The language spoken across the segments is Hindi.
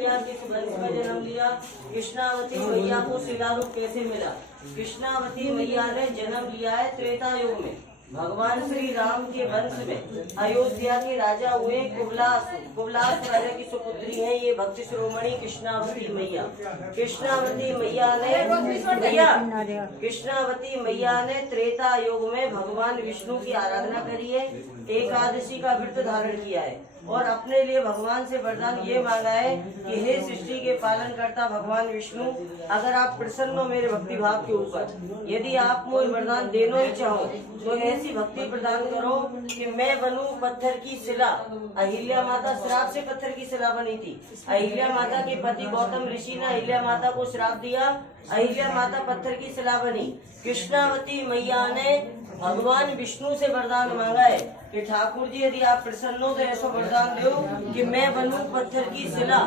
मैया किस वंश में जन्म लिया? कृष्णावती मैया को शिला रूप कैसे मिला? कृष्णावती मैया ने जन्म लिया है त्रेता युग में। भगवान श्री राम के वंश में अयोध्या के राजा हुए कुबलास राजा की सुपुत्री है ये भक्ति शिरोमणि कृष्णावती मैया। कृष्णावती मैया ने त्रेता युग में भगवान विष्णु की आराधना करी है, एकादशी का व्रत धारण किया है और अपने लिए भगवान से वरदान ये मांगा है कि हे सृष्टि के पालन करता भगवान विष्णु, अगर आप प्रसन्न हो मेरे भक्ति भाव के ऊपर, यदि आप मुझे वरदान देना ही चाहो तो ऐसी भक्ति प्रदान करो कि मैं बनूं पत्थर की शिला। अहिल्या माता श्राप से पत्थर की शिला बनी थी। अहिल्या माता के पति गौतम ऋषि ने अहिल्या माता को श्राप दिया, अहिल्या माता पत्थर की शिला बनी। कृष्णावती मैया ने भगवान विष्णु से वरदान मांगा है कि ठाकुर जी यदि आप प्रसन्न हो तो ऐसा वरदान दो कि मैं बनूं पत्थर की शिला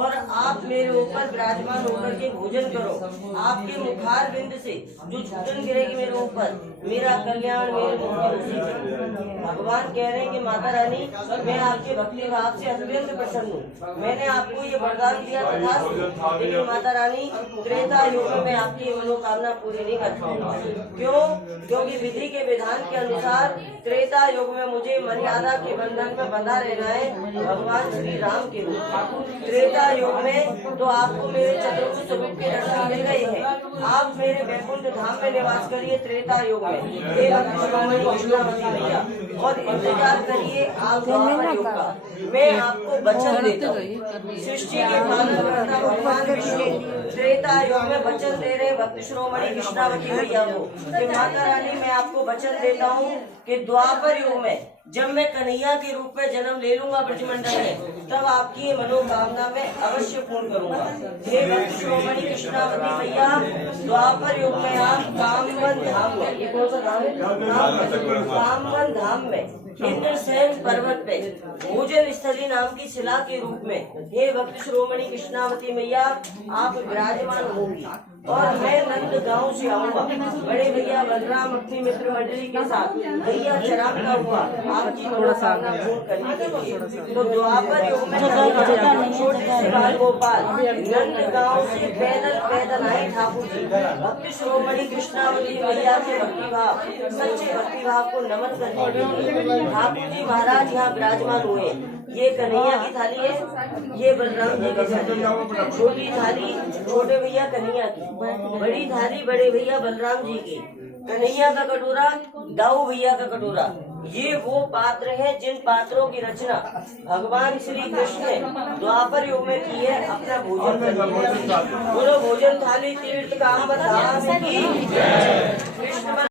और आप मेरे ऊपर विराजमान होकर के भोजन करो। आपके मुखार बिंद से जो छूटन गिरेगी मेरे ऊपर, मेरा कल्याण मेरे मुख में उसी करो। भगवान कह रहे हैं कि माता रानी मैं आपके भक्ति भाव से अत्यंत प्रसन्न हूँ, मैंने आपको ये वरदान दिया था, लेकिन माता रानी त्रेता युग में मैं आपकी मनोकामना पूरी नहीं कर पाऊंगा। क्यों? क्योंकि विधि के विधान के अनुसार त्रेता युग में मुझे मर्यादा के बंधन में बंधा रहना है भगवान श्री राम के रूप। त्रेता युग में तो आपको मेरे चतुर्भुज स्वरूप के दर्शन मिल गए हैं, आप मेरे वैकुंठ धाम में निवास करिए त्रेता युग में, हे कृष्णावती मैया, और इंतजार करिए आप द्वापर युग का। मैं आपको वचन देता हूँ, सृष्टि के पालन करता भगवान विष्णु त्रेता युग में वचन दे रहे भक्ति शिरोमणि कृष्णावती मैया को कि माता रानी मैं आपको वचन देता हूँ कि द्वापर युग में जब मैं कन्हैया के रूप में जन्म ले लूंगा ब्रजमंडल में, तब आपकी ये मनोकामना में अवश्य पूर्ण करूंगा। हे भक्ति शिरोमणि कृष्णावती मैया, द्वापर युग में आप कामवन धाम में, ये कौन सा धाम है? कामवन धाम में इंद्रसेन पर्वत पे भोजन स्थली नाम की शिला के रूप में हे भक्ति शिरोमणि कृष्णावती मैया आप विराजमान होंगी और मैं नंद गांव से आऊंगा बड़े भैया बलराम अपनी मित्र मंडली के साथ भैया चराग का हुआ आपकी मनोकामना पूर्ण करने के लिए। तो द्वापर युग में छोटे से बाल गोपाल नंद गांव से पैदल आए ठाकुर जी भक्ति शिरोमणि कृष्णावती मैया के भक्ति भाव सच्चे भक्ति भाव को नमन करने के लिए ठाकुर जी महाराज यहाँ विराजमान हुए। ये कन्हैया की थाली है, ये बलराम जी की थाली, छोटी थाली छोटे भैया कन्हैया की, बड़ी थाली बड़े भैया बलराम जी की, कन्हैया का कटोरा दाऊ भैया का कटोरा। ये वो पात्र हैं जिन पात्रों की रचना भगवान श्री कृष्ण ने द्वापर युग में की है अपना भोजन करने। बोलो भोजन थाली तीर्थ काम धाम की